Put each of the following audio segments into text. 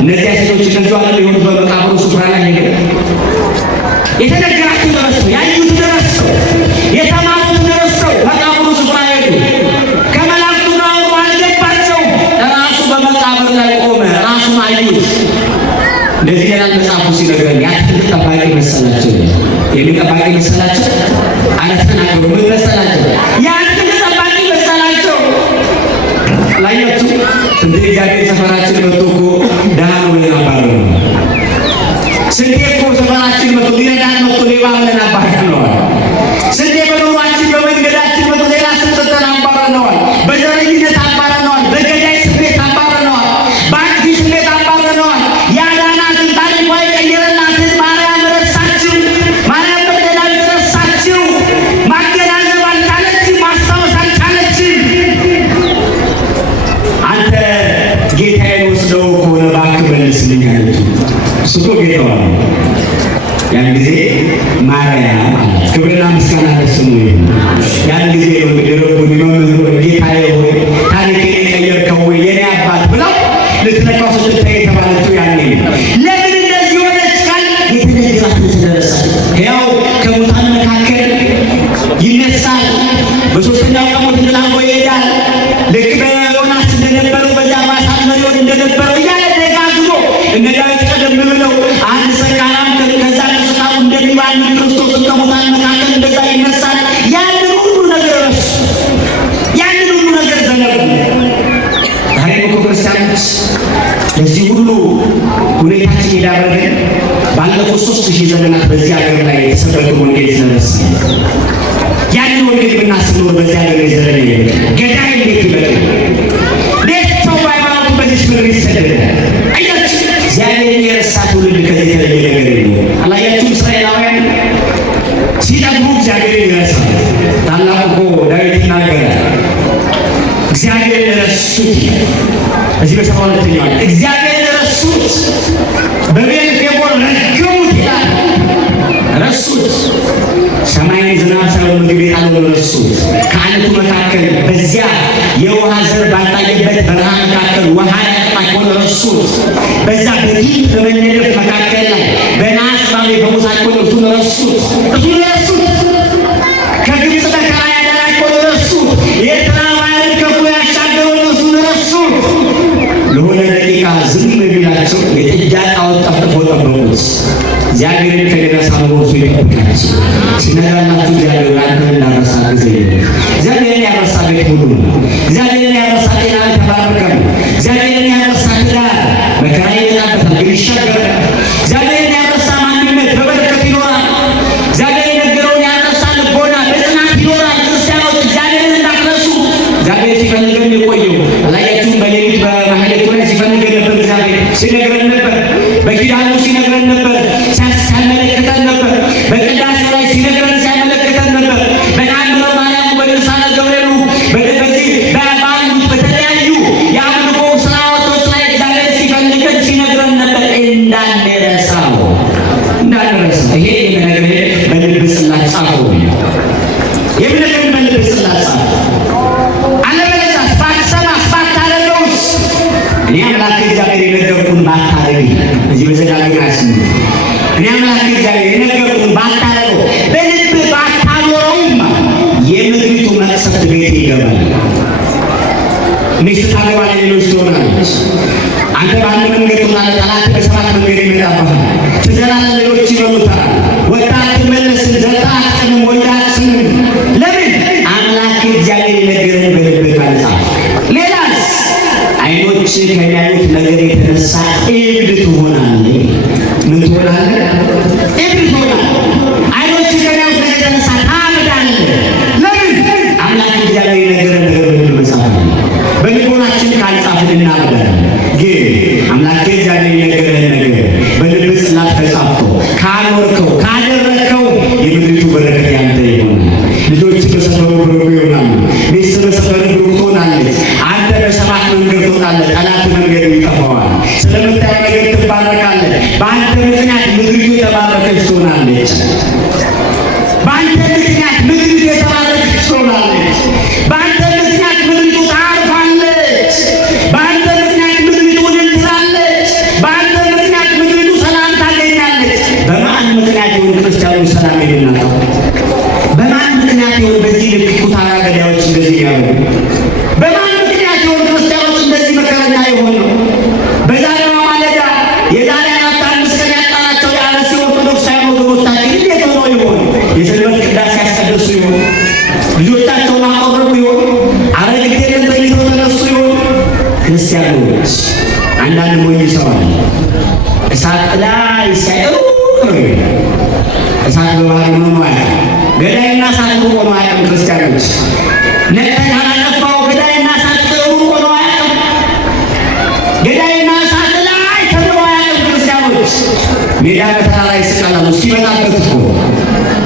እነዚያ ሴቶች እነዚሁ ዓለም የሆኑት በመቃብሩ ስፍራ ላይ ሄደ የተነገራቸው ደረሰው፣ ያዩት ደረሰው፣ የተማሩት ደረሰው፣ መቃብሩ ስፍራ ሄዱ። ከመላእክቱ ጋር አልገባቸው። ራሱ በመቃብር ላይ ቆመ። ራሱን አዩት። እንደዚህ ይላል መጽሐፉ ሲነግረን የአትክልት ጠባቂ መሰላቸው። የምን ጠባቂ መሰላቸው? አለተናገሩ። ምን መሰላቸው? የአትክልት ጠባቂ መሰላቸው። ላያችሁ ስንት እግዚአብሔር ሰፈራችን መጥቶ እኮ ደህና ነው ብለን አባረርን። ስንቴ እኮ ሰፈራችን መጥቶ ሊረዳን መጥቶ ሌባ ብለን አባረርነዋል። ስንቴ በኑሯችን በመንገዳችን መጥቶ ሌላ ስም ሰጥተን አባረርነዋል። በዘረኝነት አባረርነዋል። በገዳይ ስሜት አባረርነዋል። በአንቺ ስሜት አባረርነዋል። ያዳናትን ታሪኳ የቀየረላትን ማርያም ረሳችው። ማርያም መግደላዊት ረሳችው። ማገናዘብ አልቻለችም። ማስታወስ አልቻለችም። አንተ ጌታዬን ወስደው ከሆነ እባክህ መልስልኝ አለችው። እሱ እኮ ጌታዋ ነው። ያን ጊዜ ማርያም አላት። ክብርና ምስጋና ለስሙ ይሁን። ያን ጊዜ ረቡኒ መምህር ጌታዬ ሆይ ታሪኬን የቀየርከው ወይ የኔ አባት ብለው ልትነካው ስትታይ የተባለችው ያኔ ነው። ለምን እንደዚህ ሆነች ካል የተነገራትን ስለረሳች ሕያው ከሙታን መካከል ይነሳል፣ በሦስተኛው ቀን ሞትን ድል አድርጎ ይሄዳል። ልክ በዮናስ እንደነበረው በዚያ በአሳት መሪውን እንደነበረው እያለ ደጋግሞ እነ ዳዊት ቀደም ብለው አንድ ሰካራም ከዛ ከስቃው እንደሚባል ክርስቶስ ከሙታን መካከል እንደዛ ይነሳል። ያንን ሁሉ ነገር ረሱ። ያንን ሁሉ ነገር ዘነጉ። ዛሬም እኮ ክርስቲያኖች ለዚህ ሁሉ ሁኔታችን የዳረገን ባለፉት 3000 ዘመናት በዚህ ሀገር ላይ የተሰበከ ወንጌል ስለረሳ ያንን ወንጌል ብናስብ ኖሮ በዚህ ሀገር ላይ ዘረኛ ገዳይ እንዴት ይበቃል? እንዴት ሰው ባይባሉ በዚህ ምድር ይሰደዳል? አያችሁ፣ እግዚአብሔርን የረሳ ትውልድ ከዚህ የተለየ ነገር የለውም። አላያችሁም? እስራኤላውያን ሲጠግቡ እግዚአብሔርን ይረሳል። ታላቁ እኮ ዳዊት ይናገራል። እግዚአብሔርን ረሱት። እዚህ በ72ኛው እግዚአብሔርን ረሱት፣ በቤልፌጎር ረገሙት ይላል። ረሱት። ሰማይን ዝናብ ሳይሆን ምግብ የጣለውን ረሱት። ከዓለቱ መካከል በዚያ የውሃ ዘር ባልታየበት በረሃ መካከል ውሃ ያጠጣቸውን ረሱት። በዛ በዲን በመነደፍ መካከል ላይ በናስ ባቤ በሙሳቸውን እሱን ረሱት። እሱን ረሱት። ከግብፅ መከራ ያዳናቸውን ረሱት። የኤርትራ ባህርን ከፍሎ ያሻገረውን እሱን ረሱት። ለሆነ ደቂቃ ዝም ቢላቸው የጥጃ ጣዖት ጠፍጥፎ ጠበቁት። እግዚአብሔርን ከሌላ እሱ ይጠብቃቸው። ሲነጋላችሁ እግዚአብሔር አንተን ላረሳ ጊዜ እግዚአብሔርን ያረሳ ቤት ሁሉ ነው። እግዚአብሔርን ያረሳ ጤና ተባረከ ነው። እግዚአብሔርን ያረሳ ትዳር መከራ ይመጣበታል፣ ግን ይሻገራል። እግዚአብሔርን ያረሳ ማንነት በበረከት ይኖራል። እግዚአብሔር የነገረውን ያረሳ ልቦና በጽናት ይኖራል። ክርስቲያኖች እግዚአብሔርን እንዳትረሱ። እግዚአብሔር ሲፈልገን የቆየው አላያችሁም? በሌሊት በማህሌቱ ላይ ሲፈልገን ነበር። እግዚአብሔር ሲነግረን ነበር። በኪዳኑ ሲነግረን ነበር። ሲያመለክተን ነበር። በቅዳሴ ላይ ሲነግረን ሲያመለክተን ነበር። በተአምረ ማርያም በድርሳነ ገብርኤሉ በዚህ ባሉት በተለያዩ የአምልኮ ስርዓቶች ላይ እግዚአብሔር ሲፈልገን ሲነግረን ነበር። እንዳንረሳው ይሄ የምነግርህ በልብ ጽላት ጻፈው። የምነግርህ በልብ ጽላት ጻፈው። አለበለዚያ ባትሰማ ባታደርገውስ እኔ አምላክ እግዚአብሔር የነገርኩህን ባታደርግ እዚህ በዘዳግም አስብ እኔ አምላክ እግዚአብሔር የነገርኩህን ባታደርገው በልብ ባታኖረውም የምድሪቱ መቅሰፍት ቤት ይገባል። ሚስት ታገባ ለሌሎች ትሆናለች። አንተ በአንድ መንገድ ትሆናለህ፣ ጠላት በሰባት መንገድ ይመጣብሃል። ትዘራለህ፣ ሌሎች ይበሉታል። ወጥተህ አትመለስም፣ ዘርተህ አትቀርም፣ ወልደህ አትስምም። ለምን? አምላክ እግዚአብሔር የነገረህን በልብህ ካልጻፍክ። ሌላስ አይኖች ከሚያዩት ነገር የተነሳ እብድ ትሆናለህ። ምን ትሆናለህ? እብድ ትሆናለህ። አይኖች ከሚያዩት ነገር የተነሳ ታብዳለህ። ለምን? አምላክ እግዚአብሔር የነገረህን ነገር በልብህ መጻፍ ነው። በልቦናችን ካልጻፍን እናብዳለን። ግን አምላክ እግዚአብሔር የነገረህን ነገር በልብህ ጽላት ተጻፍቶ ካኖርከው ካደረከው የምድሪቱ በረከት ያንተ ይሆናል። ልጆች በሰፈሩ ብሩክ ይሆናሉ። ሚስት በሰፈሩ ብሩክ ትሆናለች። አንተ በሰባት መንገድ ትወጣለህ፣ ጠላት መንገድ ይጠፋዋል። ስለምታየው ነገር ትባረካለህ። በአንተ ምክንያት ምድሪቱ የተባረከች ትሆናለች። በአንተ ምክንያት ምድሪቱ የተባረከች ትሆናለች። በአንተ ምክንያት ምድሪቱ ታርፋለች። በአንተ ምክንያት ምድሪቱ ትላለች። ሞኝ ሰው አለ። እሳት ላይ ሳይሩ እሳት በባህሪ ሆኖ አያውቅም። ገዳይና እሳት ሆኖ አያውቅም። ክርስቲያኖች ነቅተን ያላጠፋው ገዳይና እሳት ሆኖ አያውቅም። ገዳይና እሳት ላይ ተብሎ አያውቅም። ክርስቲያኖች ሜዳ በተራራ ይስቃላሉ። እስኪመጣበት እኮ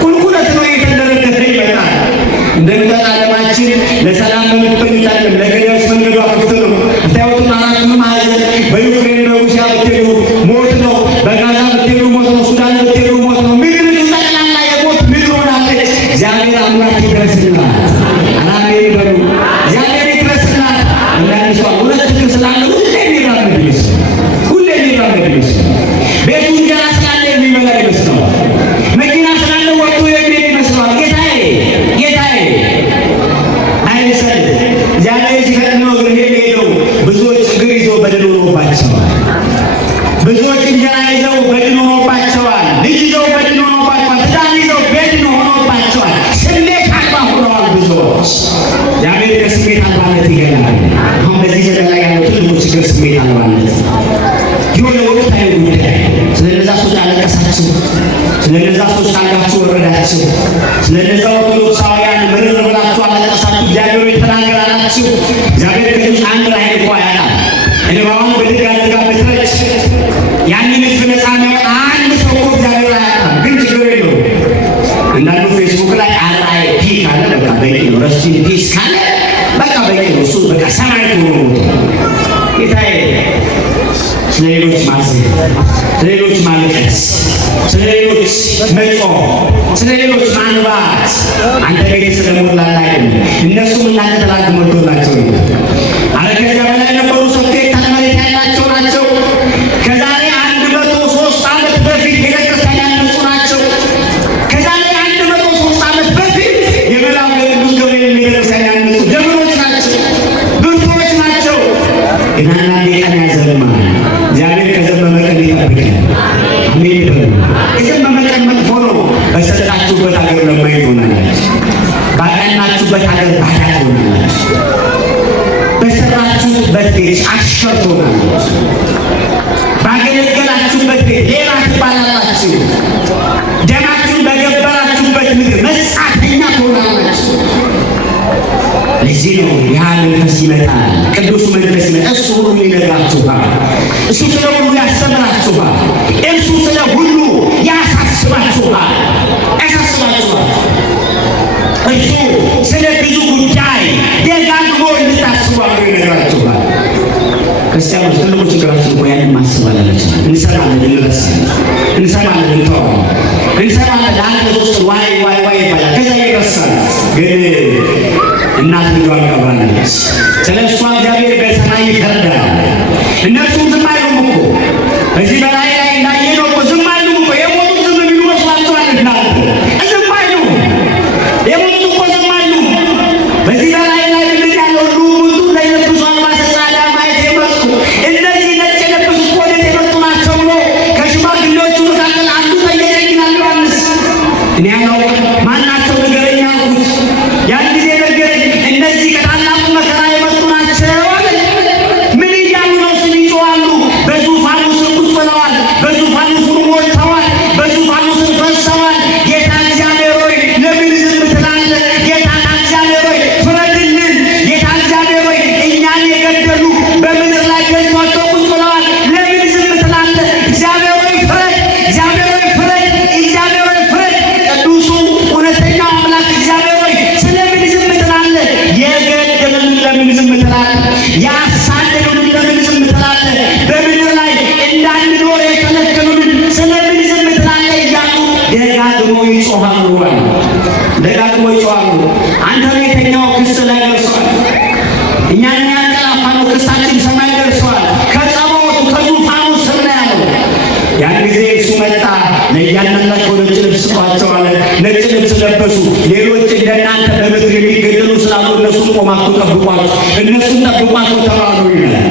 ቁልቁለት ነው የተደረገ ይመጣል። እንደሚመጣ ዓለማችን ለሰላም በምትመኝታለን ለገዳዮች መንገዷ ክፍት ነው። ታዩት አራቱም ማዕዘን በዩክሬን በሩሲያ ብትሄዱ ሞት ነው። በጋዛ ብትሄዱ ሞት ነው። ሱዳን ብትሄዱ ሞት ነው። ምድር ጠቅላላ የሞት ምድር ሆናለች። እግዚአብሔር አምላክ ይድረስላት። አሜን በሉ። እግዚአብሔር ይድረስላት። አንዳንድ ሰው ሁለት እግር ስላለ ሁሌ የሚራመድ ይመስላል። ሁሌ የሚራመድ ይመስላል። ቤቱ እንጀራ ስላለ የሚበላ ይመስለዋል። መኪና ስላለ ወጥቶ የሚሄድ ይመስለዋል። ጌታዬ ጌታዬ አይሰል እግዚአብሔር ሲፈቅድ ነው እግር የሚሄደው። ብዙዎች እግር ይዘው በድን ሆኖባቸዋል። ብዙዎች እንጀራ ይዘው በድን ሆኖባቸዋል። ልጅ ይዘው በድን ሆኖባቸዋል። ትዳር ይዘው በድን ሆኖባቸዋል። ስሜት አልባ ሆነዋል ብዙዎች። እግዚአብሔር ከስሜት አልባነት ይገላል። አሁን በዚህ ዘመን ላይ ያለው ትልቁ ችግር ስሜት አልባነት የሆነ ወቅታዊ ጉዳይ ስለነዛ ሰዎች አለቀሳችሁ፣ ስለነዛ ሰዎች ታንጋችሁ ወረዳችሁ፣ ስለነዛ ኦርቶዶክሳውያን ምርር ብላችሁ አለቀሳችሁ። እግዚአብሔር የተናገራላችሁ እግዚአብሔር ከዚህ አንድ ላይ እኮ ያላል እንባውን በድጋ አድርጋ ብትረጭ ያንን ህዝብ ነፃ የሚያወጣ አንድ ሰው እኮ እግዚአብሔር አያጣም። ግን ችግር የለውም። አንዳንዱ ፌስቡክ ላይ RIP ካለ በቃ በቂ ነው። ረስት ኢን ፒስ ካለ በቃ በቂ ነው። እሱ በቃ ሰማይ ነው ጌታዬ። ስለሌሎች ማዘን፣ ስለሌሎች ማልቀስ፣ ስለሌሎች መጮህ፣ ስለሌሎች ማንባት አንተ ቤት ስለሞላላ አይደለም። እነሱም እናንተ ተላክ ሞልቶላቸው ነው። አረ ከዚያ በላይ ነበሩ። ሰፊ ታሪክ ያላቸው ናቸው። ከዛሬ 103 ዓመት በፊት ቤተክርስቲያን ያነጹ ናቸው። ከዛሬ 103 ዓመት በፊት የመላው ቅዱስ ገብርኤል ቤተክርስቲያን ያነጹ ጀግኖች ናቸው፣ ብርቶች ናቸው። ግን አንዳንዴ ቀን ያዘልማል። እግዚአብሔር ከዘመመ ቀን ይጠብቃል። አሜን በሉ። የዘመመ ቀን መጥፎ ነው። በሰጣችሁበት ሀገር ለማየት ሆናላችሁ። ባቀናችሁበት ሀገር ባዳ ሆናላችሁ። በሰራችሁበት ቤት አሽከር ሆናላችሁ። ባገለገላችሁበት ቤት ሌላ ትባላላችሁ። ደማችሁን በገበራችሁበት ምድር መጻተኛ ትሆናላችሁ። ለዚህ ነው ያ መንፈስ ይመጣል። ቅዱሱ መንፈስ ይመጣል። እሱ ሁሉ ይነግራችኋል። እሱ ስለ ሁሉ ያስተምራችኋል። እሱ ስለ ሁሉ ያሳስባችኋል። እሱ ስለ ብዙ ጉዳይ ደጋግሞ እንድታስቡ ይነግራችኋል። ክርስቲያኖች ትልቁ ችግራችን እኮ ያንን ማሰብ አለመቻል። እንሰማለን፣ እንረሳለን፣ እንሰማለን፣ እንተዋለን፣ እንሰማለን። ለአንድ ሶስት ዋይ ዋይ ዋይ ይባላል። ከዛ ይረሳል። ግን እናት ልጇን ቀብራለች። ስለ እሷ እግዚአብሔር በሰማይ ይፈርዳል። እነሱም ዝም አይሉም እኮ በዚህ በላይ ላይ እንዳየነው እኮ ዝም አይሉም እኮ። የሞቱት ዝም የሚሉ መስሏቸዋል። እናንተ ዝም አይሉም። የሞቱት እኮ ዝም አይሉም። በዚህ በላይ ላይ ምን ያለው ሁሉ ላይ ለብሶ አልባሰና ማየት የመጡ እነዚህ ነጭ የለበሱ እኮ ወዴት የመጡ ናቸው ብሎ ከሽማግሌዎቹ መካከል አንዱ ጠየቀኝ። ዮሐንስ እኔ አላውቅም ማናቸው ንገረኝ አልኩት። ያን ጊዜ ነገረኝ። እነዚህ ከታላቁ መከራ የመጡ ናቸው አለ። ምን እያሉ ነው? ስም ይጮኻሉ። በዙፋኑ ስር ቁጭ ብለዋል። በዙፋኑ ስር ሞልተዋል። በዙፋኑ ስር ፈሰዋል። ጌታ እግዚአብሔር ሆይ ለምን ዝም ትላለህ? ጌታ እግዚአብሔር ሆይ ፍረድልን። ጌታ እግዚአብሔር ሆይ እኛን የገደሉ በምድር ላይ ገድሏቸው ቁጭ ብለዋል። ለምን ዝም ትላለህ? እግዚአብሔር ሆይ ፍረድ። እግዚአብሔር ሆይ ፍረድ። እግዚአብሔር ሆይ ፍረድ። ቅዱሱ እውነተኛው አምላክ እግዚአብሔር ሆይ ስለምን ዝም ትላለህ? የገደሉንን ለምን ዝም ትላለህ? ያሳደዱንን ለምን ዝም ትላለህ? በምድር ላይ እንዳንኖር የከለከሉንን ስለምን ዝም ትላለህ? እያሉ ደጋግሞ ይጮኻሉ። ደጋግሞ ይጮኻሉ። አንተ ቤተኛው ክስ ላይ ደርሷል። እኛን ያንቀላፋነው ክሳችን ሰማይ ደርሷል። ከጸባዖቱ ከዙፋኑ ስር ነው ያለው። ያን ጊዜ እሱ መጣ። ለእያንዳንዳቸው ነጭ ልብስ ስጧቸው አለ። ነጭ ልብስ ለበሱ። ሌሎች እንደናንተ በምድር የሚገደሉ ስላሉ እነሱን ቆማችሁ ጠብቋቸው፣ እነሱን ጠብቋቸው ተባሉ ይላል።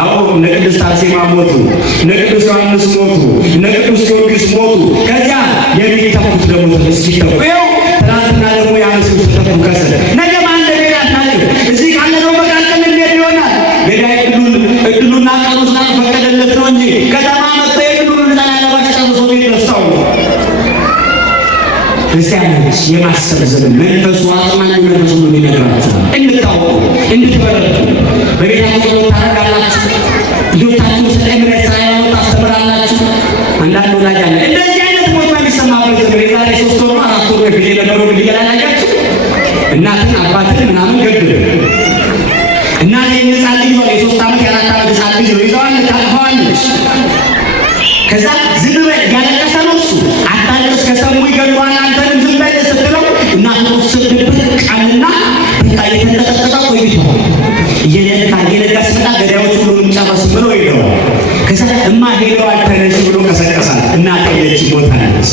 አዎ እነ ቅድስት አርሴማ ሞቱ፣ እነ ቅዱስ ዮሐንስ ሞቱ፣ እነ ቅዱስ ጊዮርጊስ ሞቱ። ከዚያ የሚተኩት ደግሞ እስኪተኩ ይኸው ትናንትና ደግሞ ያንስ ተተኩ ከሰለ ነገ ማን እንደሚላት ናቸው። እዚህ ካለነው መካከል እንዴት ይሆናል? ገዳይ እድሉና ቀኑ ስላልፈቀደለት ነው እንጂ ከተማ መጥቶ የሁሉ ተላለባሽ ጨርሶ የሚደርሰው ክርስቲያኖች የማሰብ ዘመን መንፈሱ አጥማና መንፈሱ ነው የሚነግራችሁ። እንድታውቁ እንድትበረቱ በቤታችሁ ታረጋላችሁ። ልጆቻችሁ ስለ እምነት ሳይሆን ታስተምራላችሁ። አንዳንድ ወላጅ አለ እንደዚህ አይነት ሞት የሚሰማበት ዘመን የዛሬ 3 ወር 4 ወር በፊት የነበረው ሊገላላችሁ እናትን አባትን ምናምን ገድል እናት የህፃን ልጅ ነው የ3 ዓመት የ4 ዓመት ህፃን ልጅ ነው ይዘዋለች፣ ታቅፈዋለች። ከዛ ዝም በል ያለቀሰ ነው እሱ አታልቅስ ከሰሙ ይገድሏል አንተንም ዝም በል ስትለው እናቱ ስትድብቅ ቃልና በቃ የተንጠቀጠቀ ቆይቶ እየነጋ ሲመጣ ገዳዮች ሁሉንም ጨረስ ብለው ሄደዋል። ከዛ እማ ሄደዋል ተነሽ ብሎ ቀሰቀሳል። እናት ሄደች ሞታለች።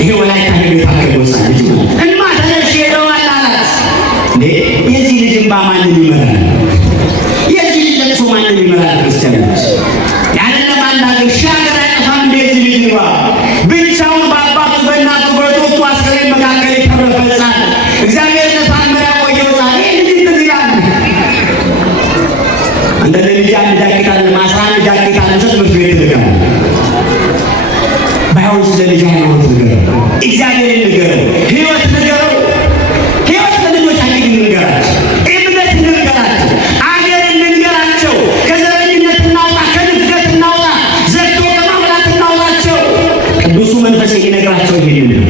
ይሄ ወላይታ ሄዶ የታከበሳ ልጅ ነው። እማ ተነሽ ሄደዋል አላት። የዚህ ልጅ እንባ ማንን ይመራል? የዚህ ልጅ ለቅሶ ማንን ይመራል? ክርስቲያኖች ያንን ለማናገር ሻገር አይጠፋም። እንደዚህ ልጅ እንባ ብቻውን በአባቱ በእናቱ በእህቶቹ አስከሬን መካከል የተረፈ ሕፃን እግዚአብሔር ለታምር ያቆየው ሕፃን ይህ ልጅ እንደዚህ ይላል። አንተ ለልጅ አንድ ጃኬት አለ ማስራ አንድ ጃኬት አለ ትምህርት ቤት ይልካል። ባይሆን ስለ ልጅ ሃይማኖት ንገረው፣ እግዚአብሔር ንገረው፣ ህይወት ንገረው። ህይወት ለልጆቻችን ንገራቸው፣ እምነት ንገራቸው፣ አገር ንገራቸው። ከዘረኝነት እናውጣ፣ ከንፍገት እናውጣ፣ ዘግቶ ከማብላት እናውጣቸው። ቅዱሱ መንፈስ ይነግራቸው። ይሄንን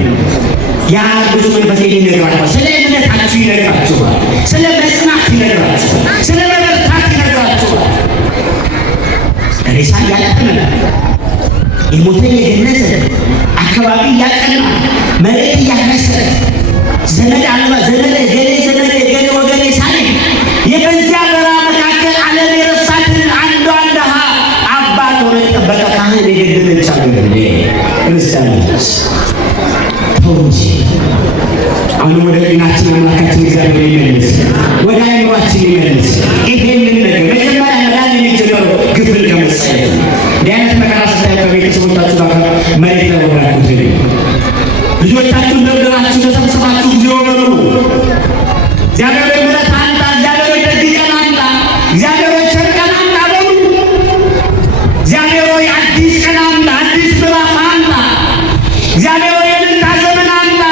ያ ቅዱሱ መንፈስ ይነግራቸው። ስለ እምነታችሁ ይነግራቸዋል፣ ስለ መጽናት ይነግራቸዋል፣ ስለ መበርታት ይነግራቸዋል። ሬሳ ያቀነ የሞተ የገነዘ አካባቢ እያቀና መሬት እያፈሰ ዘመድ አልባ ዘመድ ገሌ ዘመድ ገሌ ወገሌ ሳይ የበዚያ በረሃ መካከል ዓለም የረሳትን አንዷን ደሃ አባት ሆነ ጠበቀ ካህን የገደለች አገር ክርስቲያኖች ተው እንጂ። አሁን ወደ ጤናችን አምላካችን እግዚአብሔር ይመልስ፣ ወደ አይምሯችን ይመልስ። ይሄንን ነገር መጀመሪያ መዳን የሚጀምረው ግፍን ከመጸየፍ እንዲህ አይነት መከራ ስታዩ ከቤተሰቦቻችሁ ጋር መሬት ላይ ወርዳችሁ ልጆቻችሁን ደብድባችሁ ተሰብስባችሁ ጊዜ ወበሉ። እግዚአብሔር ምሕረት አምጣ፣ እግዚአብሔር ደግ ቀን አምጣ፣ እግዚአብሔር ቸር ቀን አምጣ በሉ። እግዚአብሔር አዲስ ቀን አምጣ፣ አዲስ ምዕራፍ አምጣ። እግዚአብሔር የልልታ ዘመን አምጣ።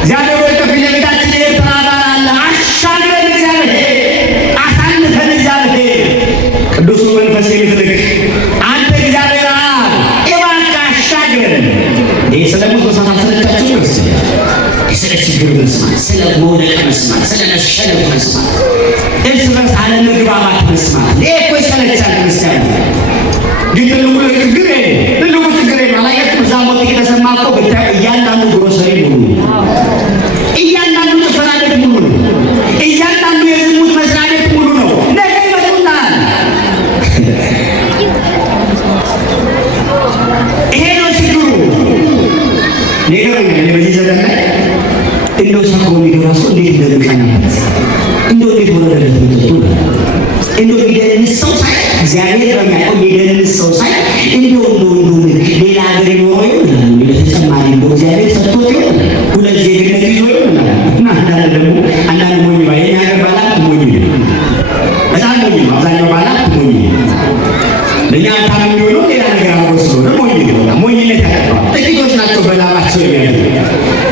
እግዚአብሔር ከፊት ለፊታችን የኤርትራ ባህር አለ፣ አሻግረን እግዚአብሔር አሳልፈን እግዚአብሔር ቅዱሱ መንፈስ የሚትልክ አንተ እግዚአብሔር እባክህ አሻግረን። ይህ ስለ ሞት መስማት አልሰለቻችሁ? ስለ ችግር መስማት፣ ስለ መውደቅ መስማት፣ ስለ መሸነፍ መስማት፣ እርስ በርስ አለመግባባት መስማት ይህ እኮ ይሰለቻል። ክርስቲያኑ ግን ትልቁ ችግር ማላየት እዛ ሞት የተሰማ እኮ ብታዩ እያንዳንዱ ግሮሰሪ ሙሉ ነው፣ እያንዳንዱ ጭፈራ ቤት ሙሉ ነው፣ እያንዳንዱ የዝሙት መስሪያ ቤት ሙሉ ነው። ነገ ይመጡናል። ይሄ ነው ችግሩ። ነገረኛ በዚህ ዘመን ላይ እንደው ሰው የሚገባ ሰው እንዴት እንደሚቀናበት እንደው እንዴት ሆነ ለተመጥቶ እንደው ሊደንስ ሰው ሳይ እግዚአብሔር በሚያውቀው ሊደንስ ሰው ሳይ እንደው ሌላ ሀገር ይኖረው ይሆናል ለተጨማሪ እንደው እግዚአብሔር ሰጥቶት ይሆናል ሁለት ዜግነት ይዞ ይሆናል። እና አንዳንድ ደግሞ አንዳንድ ሞኝ ባይ የኛ ሀገር ባላት ሞኝ በጣም ሞኝ ነው። አብዛኛው ባላት ሞኝ ለኛ ታም የሚሆነው ሌላ ነገር አብሮ ስለሆነ ሞኝነት ያቀርባል። ጥቂቶች ናቸው በላባቸው የሚያደርጉ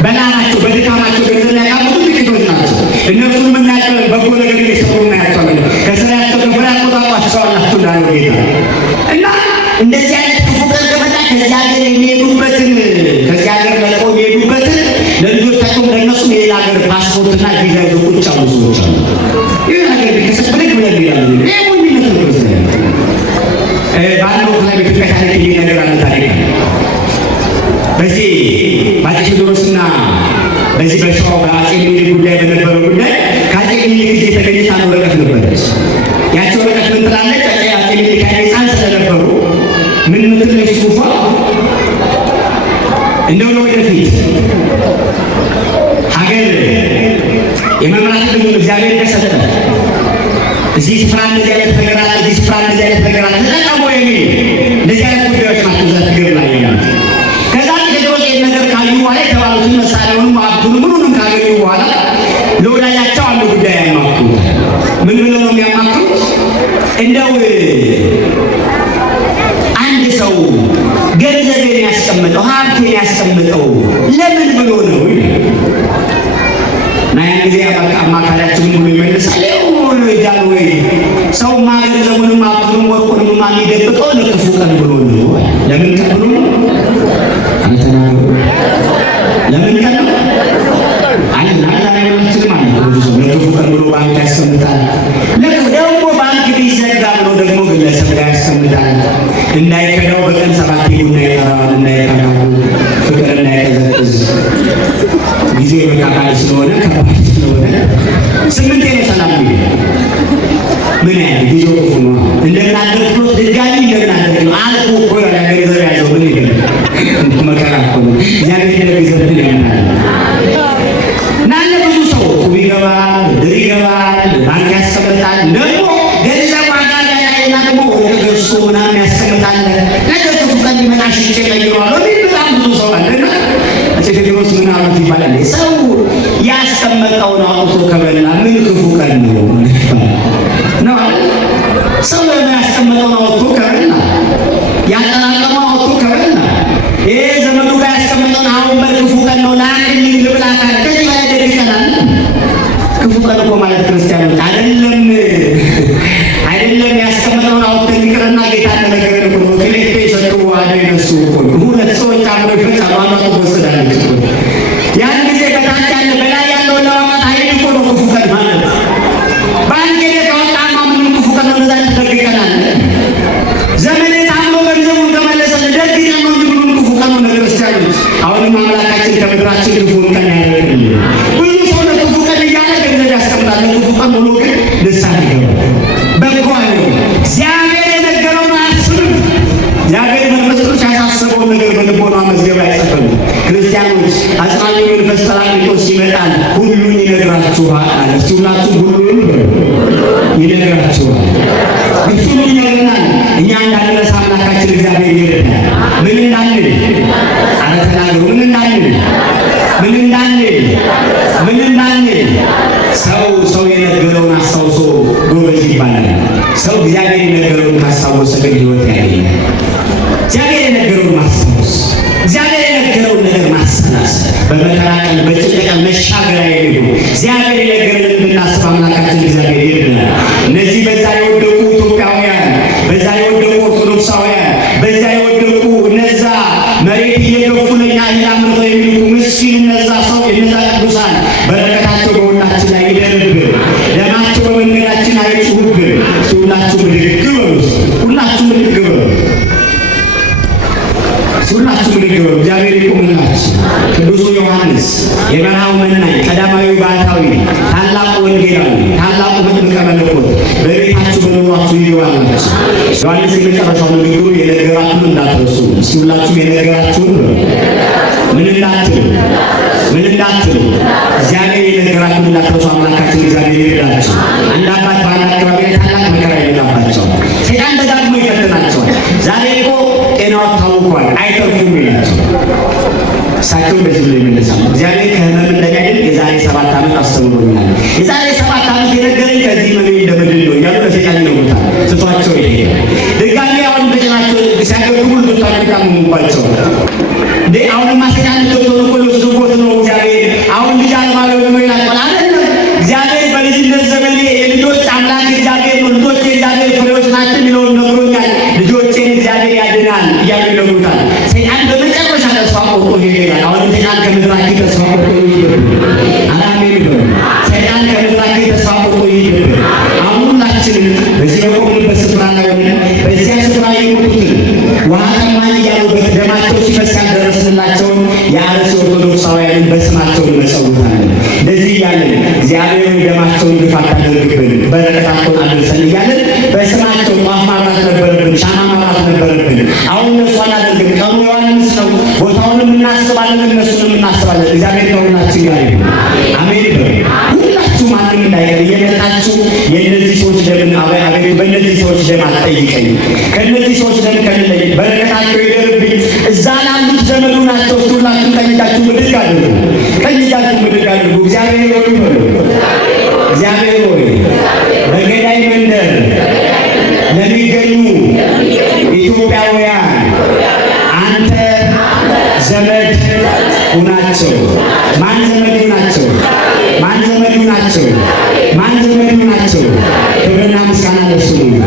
በላባቸው በድካማቸው ገንዘብ ያቃሙት ጥቂቶች ናቸው። እነሱን የምናያቸው በጎ ነገር እየሰሩ እናያቸዋለን። ከስራቸው ከፍራ ያቆጣጧቸዋላችሁ እንዳለው ጌታ እና እንደዚህ አይነት ክፉ ቀን ከመጣ ከዚህ ሀገር የሚሄዱበትን ከዚህ ሀገር ለቀው የሚሄዱበትን ለልጆቻቸውም ለእነሱም የሌላ ሀገር ፓስፖርትና ቪዛ ይዘው ቁጭ ያሉ ሰዎች አሉ። ይህ ነገር ተሰብልግ ብለን ይላሉ። ይህ ሞኝነት ነው። ባለው ላይ በኢትዮጵያ ታሪክ ይሄ ነገር አለ። ታሪክ በዚህ በአፄ ቴዎድሮስና በዚህ በሸዋው በአፄ ምኒልክ ጉዳይ በነበረው ጉዳይ ከአፄ ምኒልክ ጊዜ የተገኘች አንድ ወረቀት ነበረች። ያቺ ወረቀት ምን ትላለች? አፄ ምኒልክ ሕፃን ስለነበሩ ምን ምትለች ጽሑፏ? እንደው ለወደፊት ሀገር የመምራት ዕድሉን እግዚአብሔር ከሰጠ እዚህ ስፍራ እንደዚህ አይነት ነገር አለ፣ እዚህ ስፍራ እንደዚህ አይነት ነገር አለ ተጠቀሙ የሚል እንደዚህ አይነት ጉዳዮች ናቸው። እዛ ትግር ላይ ያሉት ከዛ ቴዎድሮስ ይህን ነገር ካዩ በኋላ የተባሉትን መሳሪያውንም ሀብቱንም ምኑንም ካገኙ በኋላ ለወዳጃቸው አንዱ ጉዳይ ያማክሩት። ምን ብለው ነው የሚያማክሩት? እንደው ያስቀመጠው ሀብቴን ያስቀመጠው ለምን ብሎ ነው? እና ያን ጊዜ አማካሪያችን ብሎ ይመልሳል። ነው ይዳል ወይ ሰው ገንዘቡንም ሀብቱንም ወርቁንም የሚደብቀው ለክፉ ቀን ብሎ ነው። ለምን ቀን ብሎ ነው? አንተናገሩ ለምን ቀን ነው? ለክፉ ቀን ብሎ ባንክ ያስቀምጣል። ደግሞ ባንክ ቢዘጋ ብሎ ደግሞ ግለሰብ ጋር ያስቀምጣል። እንዳይከዳው በቀን 7 ቡና ይጠራዋል። እንዳይከዳው ፍቅር እንዳይቀዘቅዝ ጊዜ በቃቃል ስለሆነ ከባድ ስለሆነ 8 ነው ሰላም ምን ያህል ጊዜው ክፉ ነው። እንደምናደርግ ብሎ ድጋሚ እንደምናደርግ ነው አልኩ እኮ ገንዘብ ያለው ምን ይገል መከራ እኮ ነው። እግዚአብሔር ገንዘብ ያምናል ናለ ብዙ ሰው ይገባል፣ ድር ይገባል፣ ባንክ ያስቀምጣል። ደግሞ ገንዘብ ዋጋ ላይ ደግሞ ገዝቶ ምናምን ያስቀምጣል። ነገር ክፉ ቀን ሊመጣ ሽጬ ቀይረዋለሁ ቢል በጣም ብዙ ሰው አለና ቴዎድሮስ ምን አሉት ይባላል። ሰው ያስቀመጠውን አውጥቶ ከበላ ምን ክፉ ቀን ነው ነው? ሰው ያስቀመጠውን አውጥቶ ከበላ ያጠራቀመው አውጥቶ ከበላ ይሄ ዘመዱ ጋር ያስቀመጠውን አሁን በክፉ ቀን ነው ላክልኝ ልብላ ካለ ከዚህ ላይ ደርቀናል። ክፉ ቀን እኮ ማለት ክርስቲያኖች አይደለም ያስቀመጠውን አውጥተን ይቅርና ጌታ ተነገረ ብሎ ክሌቶ ይሰጡ ዋደ ይነሱ ሁለት ሰዎች አብሮ ይፈጫሉ። አንዱ ወሰዳለች። ያን ጊዜ በታች ያለ በላይ ያለው ለዋማት አይን እኮ ነው ክፉ ቀን ማለት ባንክ የታወጣማ ምን ክፉ ቀን ነው? ዛሬ ተደርቀናል። ዘመኔ ታምኖ ገንዘቡን ተመለሰ ደግኛ ነው እንጂ ምን ክፉ ቀን ነው? ክርስቲያኖች አሁንም አምላካችን ከምድራችን ክፉን ቀን ያደርግልን። ብዙ ሰው ለክፉ ቀን እያለ ገንዘብ ያስቀምጣል። ክፉ ቀን ብሎ ግን ልሳን ይገባል። በጎ አይደለም። እግዚአብሔር የነገረውን አያስብም። እግዚአብሔር መንፈስ ቅዱስ ያሳሰበውን ነገር በልቦና መዝገብ አይጽፍም። ክርስቲያኖች አጽናኙ መንፈስ ጰራቅሊጦስ ይመጣል፣ ሁሉን ይነግራችኋል አለ። እስቲ ሁላችሁ ሁሉን ይነግራችኋል። እሱ ምን ይነግረናል? እኛ እንዳንረሳ አምላካችን እግዚአብሔር ይረዳል። ምን እንዳንል አረ ተናገሩ። ምን እንዳንል ሰው የነገረውን አስታውሶ ጎበዝ ይባላል። ሰው እግዚአብሔር የነገረውን ካስታወሰ ግን ሕይወት ያገኛል። እግዚአብሔር የነገረውን ማስታወስ፣ እግዚአብሔር የነገረውን ነገር ማሰላሰል፣ በመከራ ቀን በጭንቅ ቀን መሻገሪያ የሚሆን እግዚአብሔር የነገረንን እንድናስብ አምላካችን እግዚአብሔር ይርዳናል። እነዚህ በዛ የወደቁ ኢትዮጵያውያን፣ በዛ የወደቁ ኦርቶዶክሳውያን፣ በዛ የወደቁ እነዛ መሬት እየገፉ ለኛ አምልኮ የሚልኩ ምስኪን እነዛ ቅዱሳን በረከታቸው በሁላችን ላይ ይደርብን። ደማቸው በመንገዳችን አይጩህብን። ሁላችሁ ብድግ በሉ። እግዚአብሔር ይቁምላችሁ። ቅዱሱ ዮሐንስ የበረሃው መናኝ ቀዳማዊ ባህታዊ ታላቁ ወንጌላዊ ታላቁ መጥምቀ መለኮት በቤታችሁ በኑሯችሁ ይዋላችሁ። ዮሐንስ የመጨረሻው ንግግሩ የነገራችሁን እንዳትረሱ። እስቲ ሁላችሁ የነገራችሁን ምን እንዳትሉ እግዚአብሔር የነገራችሁን እንዳትረሱ አምላካችን እግዚአብሔር ይርዳችሁ። አንድ አባት በአንድ አካባቢ ላይ ታላቅ መከራ ይመጣባቸዋል። ሰይጣን ደጋግሞ ይፈትናቸዋል። ዛሬ እኮ ጤናው ታውቋል አይተርፉም ይላቸው። እሳቸው እንደዚህ ብሎ ይመልሳሉ። እግዚአብሔር ከህመም እንደሚያድን የዛሬ 7 ዓመት አስተምሮኛል። የዛሬ 7 ዓመት የነገረኝ ከዚህ ህመም እንደምድን ነው እያሉ ለሰይጣን ይነግሩታል። ትቷቸው ይሄዳል። ድጋሚ አሁን በጭናቸው ሲያገግሙ ልጆቻቸው ይቃወሙባቸው እንዴ አሁንማ ሰይጣን ዶክተር እኮ ልወስድቦት ነው እግዚአብሔር አሁን ልጅ አለማለት ነው ይላል። አይደለም እግዚአብሔር በልጅነት ዘመኔ የልጆች አምላክ እግዚአብሔር ነው፣ ልጆች የእግዚአብሔር ፍሬዎች ናቸው የሚለውን ነግሮኛል። ልጆቼን እግዚአብሔር ያድናል እያሉ ይነግሩታል። ሰይጣን በመጨረሻ ተስፋ ቆርጦ ይሄዳል። አሁን ሰይጣን ከምድራችን ተስፋ ቆርጦ ይሄዳል። አላሜን ይበሉ። ሰይጣን ከምድራችን ተስፋ ቆርጦ ይሄዳል። አሁን ሁላችንም በዚህ በቆምንበት ስፍራ ላይ ሆነን በዚያ ስፍራ የሞቱትን ውሃ ጠማኝ እያሉ ደማቸው ሲፈስ ያልደረስንላቸውን የአርሲ ኦርቶዶክሳውያንን በስማቸው እንመጸውታለን። እንደዚህ እያለን እግዚአብሔር ደማቸውን ግፍ አታደርግብን፣ በረከታቸውን አድርሰን እያለን በስማቸው ጧፍ ማብራት ነበረብን፣ ሻማ ማብራት ነበረብን። አሁን እነሱ አናደርግም። ቀኑ ዮሐንስ ነው። ቦታውንም እናስባለን፣ እነሱንም እናስባለን። እግዚአብሔር ከሁላችን ጋር ይሁን። አሜን በሉ። ሁላችሁ ማንም እንዳይቀር እየመጣችሁ የእነዚህ ሰዎች ደም አቤቱ በእነዚህ ሰዎች ደም አትጠይቀኝ፣ ከእነዚህ ሰዎች ደም ከልለኝ፣ በረከታቸው ይደርብኝ። እዛ ላሉት ዘመዱ ናቸው። ሁላችሁ ቀኝ እጃችሁ ብድግ አድርጉ፣ ቀኝ እጃችሁ ብድግ አድርጉ። እግዚአብሔር ሆይ በሉ። እግዚአብሔር ሆይ በገዳይ መንደር ለሚገኙ ኢትዮጵያውያን አንተ ናቸው። ማን ዘመዱ ናቸው? ማን ዘመዱ ናቸው? ማን ዘመዱ ናቸው? ክብርና ምስጋና ለእሱ ነው።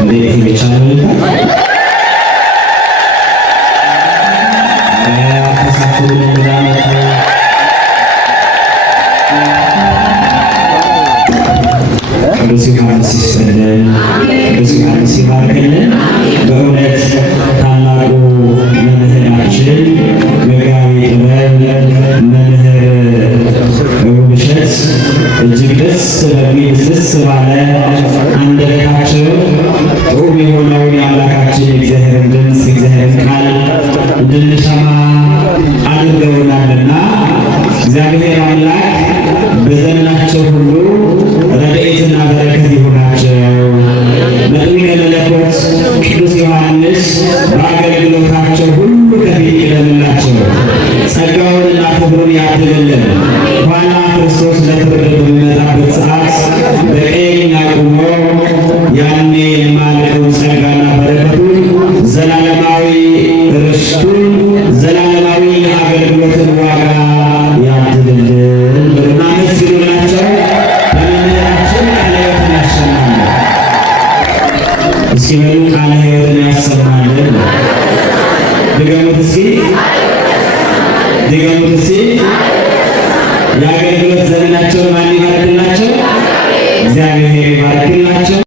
እንዴት ይቻላል? ቅዱስ ዮሐንስ ይስጠልን፣ ቅዱስ ዮሐንስ ይባርክልን። በእውነት ታላቁ መምህራችን መጋቢ ጥበብ መምህር ውብሸት እጅግ ደስ በሚል ደስ ባለ አንደበታቸው ጥሩ የሆነውን የአምላካችን የእግዚአብሔርን ድምፅ የእግዚአብሔርን ቃል እንድንሰማ አድርገውናልና እግዚአብሔር አምላክ በዘመናቸው ሁሉ ረድኤትና በረከት ይሁናቸው። መጥምቀ መለኮት ቅዱስ ዮሐንስ በአገልግሎታቸው ሁሉ ከፊት ይቅደምላቸው፣ ጸጋውንና ክብሩን ያድልልን። ኋላ ክርስቶስ ለፍርድ በሚመጣበት ሰዓት በቀኝ አቁሞ ያኔ የማያልቀውን ጸጋና በረከቱን ዘላለማዊ ርስቱን ዘላለማዊ አገልግሎትን ዋጋ ያድልልን ብሉና መስግኑላቸው። በመምህራችን ቃለ ሕይወትን ያሰማልን። እስኪ በሉ ቃለ ሕይወትን ያሰማልን። ድገሙት እስኪ፣ ድገሙት እስኪ። የአገልግሎት ዘመናቸውን ማን ይባርክላቸው? እግዚአብሔር ይባርክላቸው።